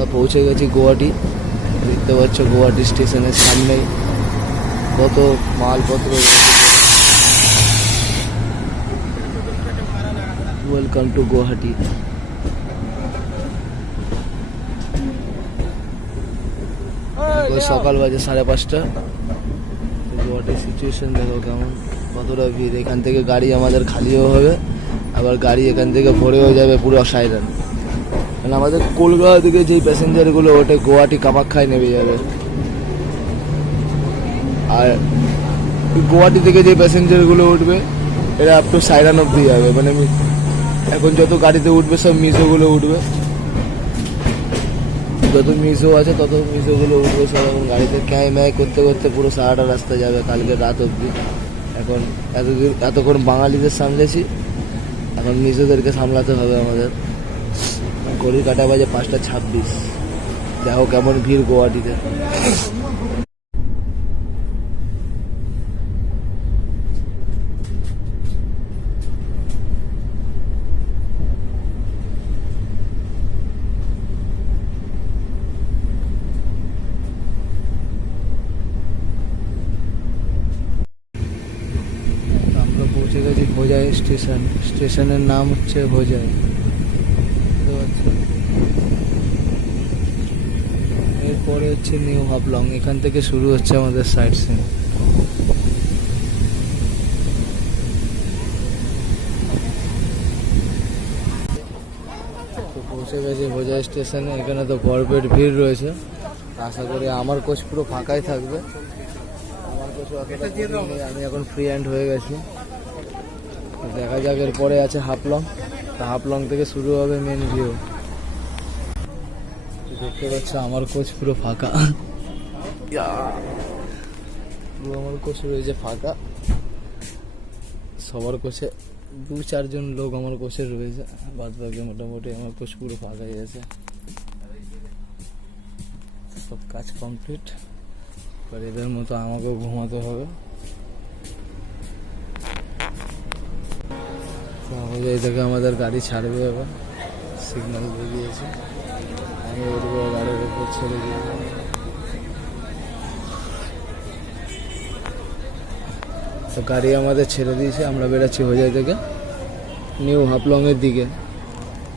আমরা পৌঁছে গেছি গুয়াহাটি। দেখতে পাচ্ছ গুয়াহাটি স্টেশনের সামনেই কত মালপত্র রয়েছে। Welcome to Guwahati. সকাল বাজে 5:30। গুয়াহাটির সিচুয়েশন দেখো কেমন, কতটা ভিড়। এখান থেকে গাড়ি আমাদের খালিও হবে, আবার গাড়ি এখান থেকে ভরেও যাবে পুরো সাইডান। মানে আমাদের কলকাতা থেকে যেই প্যাসেঞ্জারগুলো ওটা গুয়াহাটি কামাখ্যায় নেমে যাবে, আর গুয়াহাটি থেকে যে প্যাসেঞ্জারগুলো উঠবে এরা আপ টু সাইডান অব্দি যাবে। মানে এখন যত গাড়িতে উঠবে সব মিজোগুলো উঠবে, যত মিজো আছে তত মিজোগুলো উঠবে সব। এখন গাড়িতে ক্যাঁ ম্যাঁ করতে করতে পুরো সারাটা রাস্তা যাবে কালকে রাত অবধি। এখন এতক্ষণ বাঙালিদের সামলেছি, এখন মিজোদেরকে সামলাতে হবে আমাদের। ঘড়ির কাঁটা বাজে 5:26। দেখো কেমন ভিড় গুয়াহাটিতে। আমরা পৌঁছে গেছি হোজাই স্টেশন। স্টেশনের নাম হচ্ছে হোজাই। এরপরে হচ্ছে নিউ হাফলং। এখান থেকে শুরু হচ্ছে আমাদের সাইট সিন। তো পৌঁছে গেছি হোজাই স্টেশনে। এখানে তো ভরপেট ভিড় রয়েছে। আশা করি আমার কোচ পুরো ফাঁকাই থাকবে। আমার কোচ নেই, আমি এখন ফ্রি হ্যান্ড হয়ে গেছি। দেখা যাক। এরপরে আছে হাফলং। তা হাফলং থেকে শুরু হবে মেন ভিউ। দেখতে পাচ্ছ আমার কোচ পুরো ফাঁকা, পুরো আমার কোচ রয়েছে ফাঁকা। সবার কোচে 2-4 জন লোক আমার কোচের রয়েছে, বাদ বাকি মোটামুটি আমার কোচ পুরো ফাঁকাই আছে। সব কাজ কমপ্লিট, এবার এদের মতো আমাকেও ঘুমাতে হবে। হোজাই থেকে আমাদের গাড়ি ছাড়বে, এবার সিগন্যাল দিয়ে দিয়েছে। আমি উঠবো, গাড়ির উপর ছেড়ে দিয়ে। তো গাড়ি আমাদের ছেড়ে দিয়েছে, আমরা বেরোচ্ছি হোজাই থেকে নিউ হাফলং এর দিকে।